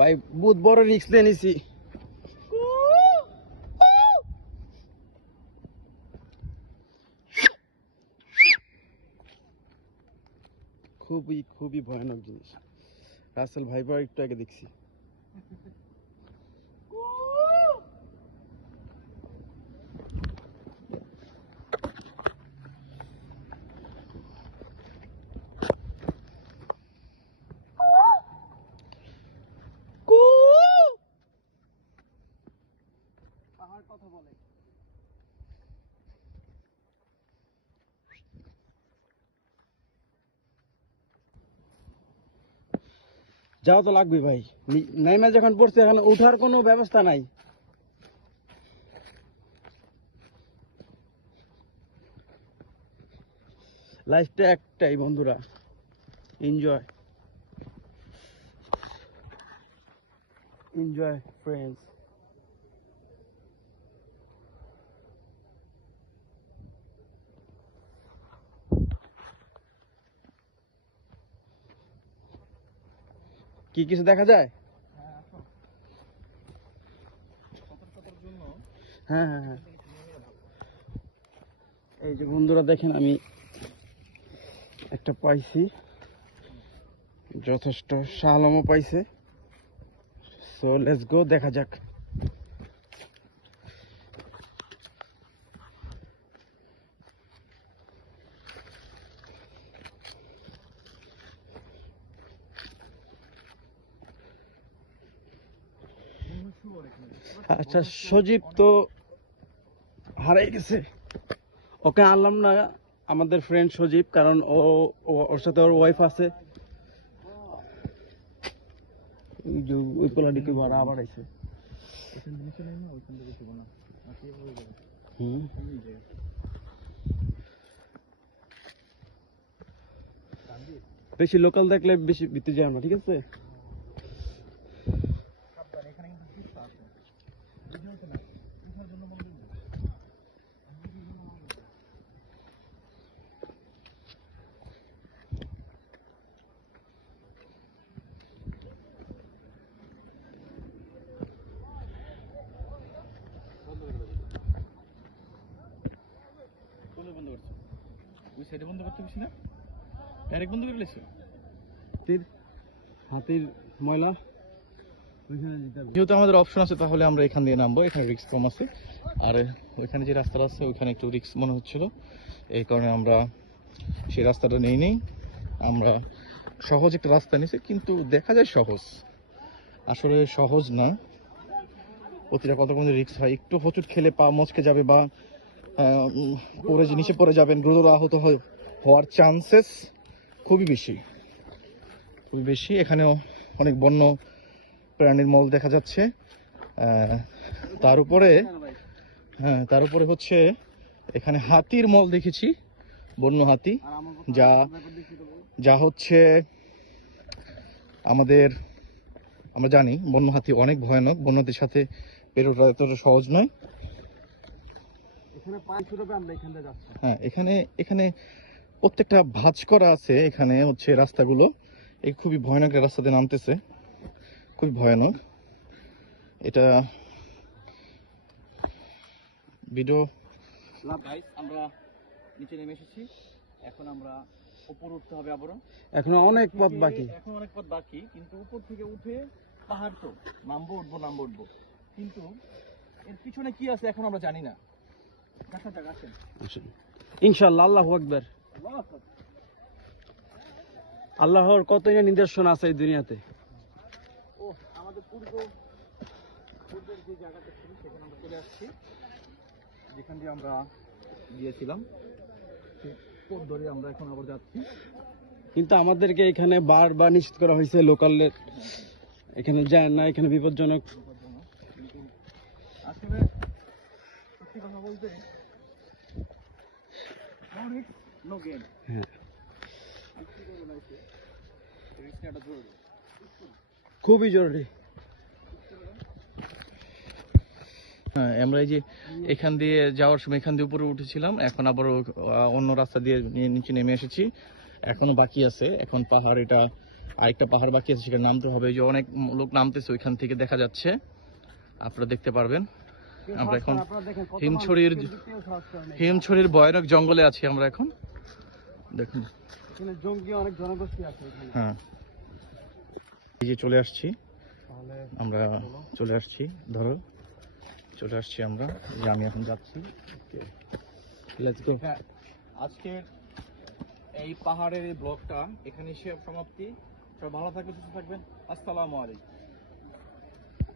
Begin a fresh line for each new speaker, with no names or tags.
ভাই, বহুত বড় রিক্স নিয়ে নিছি। খুবই খুবই ভয়ানক জিনিস। রাসেল ভাই ভাই, একটু আগে দেখছি পাহাড় কথা বলে। যাও তো লাগবে ভাই। নাইমা যখন পড়ছে এখন উঠার কোনো ব্যবস্থা নাই। লাইফটা একটাই বন্ধুরা এনজয় এনজয় ফ্রেন্ডস কি কিছু দেখা যায়? হ্যাঁ হ্যাঁ হ্যাঁ এই যে বন্ধুরা দেখেন আমি একটা পাইছি। যথেষ্ট শালমও পাইছে। সো লেটস গো দেখা যাক। আচ্ছা সজীব তো হারাই গেছে। ওকে আনলাম না, আমাদের ফ্রেন্ড সজীব, কারণ ও ওর সাথে ওর ওয়াইফ আছে। বেশি লোকাল দেখলে বেশি ভিতরে যায় না, ঠিক আছে?
তুই সাইডে বন্ধ করতে পারছিস না? ডাইরেক্ট বন্ধ করে লেছো
হাতির ময়লা?
যেহেতু আমাদের অপশন আছে, তাহলে আমরা এখান দিয়ে নামবো। এখানে রিক্স কম আছে। আর ওইখানে যে রাস্তাটা আছে ওইখানে একটু রিক্স মনে হচ্ছিল। এই কারণে আমরা সেই রাস্তাটা নেই নেই। আমরা সহজ একটা রাস্তা নিয়েছি, কিন্তু দেখা যায় সহজ। আসলে সহজ না প্রতিটা কত কোনো রিক্স হয়। একটু হোঁচট খেলে পা মচকে যাবে বা যে নিচে পড়ে যাবেন গুরুতর আহত হওয়ার চান্সেস খুবই বেশি। খুবই বেশি। এখানেও অনেক বন্য প্রাণীর মল দেখা যাচ্ছে। তার উপরে হ্যাঁ তার উপরে হচ্ছে এখানে হাতির মল দেখেছি বন্য হাতি যা যা হচ্ছে আমাদের আমরা জানি বন্য হাতি অনেক ভয়ানক বন্য হাতির সাথে পেরোটা এতটা সহজ নয়। হ্যাঁ এখানে এখানে প্রত্যেকটা ভাঁজ করা আছে এখানে হচ্ছে রাস্তাগুলো। এই খুবই ভয়ানক রাস্তাতে নামতেছে। খুবই ভয়ানক। এটা ভিডিও
গাইস আমরা নিচে নেমে এসেছি। এখন আমরা উপর উঠতে হবে আবারও।
এখনও অনেক পথ বাকি।
এখন অনেক পথ বাকি কিন্তু উপর থেকে উঠে পাহাড় তো নামবো উঠবো নামবো উঠবো। কিন্তু এর পিছনে কি আছে এখন আমরা জানি না। দেখা যাক আসেন।
ইনশাল্লাহ আল্লাহ আকবর। আল্লাহর কতই না নিদর্শন আছে এই দুনিয়াতে।
আমাদের পূর্ব পূর্বের যে জায়গাটা ছিল সেখানে আমরা চলে আসছি। যেখান দিয়ে আমরা গিয়েছিলাম পথ ধরে আমরা এখন আবার যাচ্ছি।
কিন্তু আমাদেরকে এখানে বারবার নিশ্চিত করা হয়েছে লোকালের এখানে যায় না এখানে বিপজ্জনক।
আসলে সত্যি কথা বলতে নো গেম
হ্যাঁ। খুবই জরুরি
হ্যাঁ আমরা এই যে এখান দিয়ে যাওয়ার সময় এখান দিয়ে উপরে উঠেছিলাম এখন আবার অন্য রাস্তা দিয়ে নিচে নেমে এসেছি। এখনও বাকি আছে এখন পাহাড় এটা আরেকটা পাহাড় বাকি আছে সেখানে নামতে হবে। যে অনেক লোক নামতেছে ওইখান থেকে দেখা যাচ্ছে। আপনারা দেখতে পারবেন। আমরা এখন হিমছড়ির। হিমছড়ির ভয়ানক জঙ্গলে আছি আমরা এখন। দেখুন। হ্যাঁ। এই যে চলে আসছি। আমরা চলে আসছি ধরো। চলে আসছি আমরা, যে আমি এখন যাচ্ছি।
লেটস
হ্যাঁ আজকের এই পাহাড়ের এই ব্লকটা এখানে সমাপ্তি। সব ভালো থাকবে সুস্থ থাকবেন। আসসালামু আলাইকুম।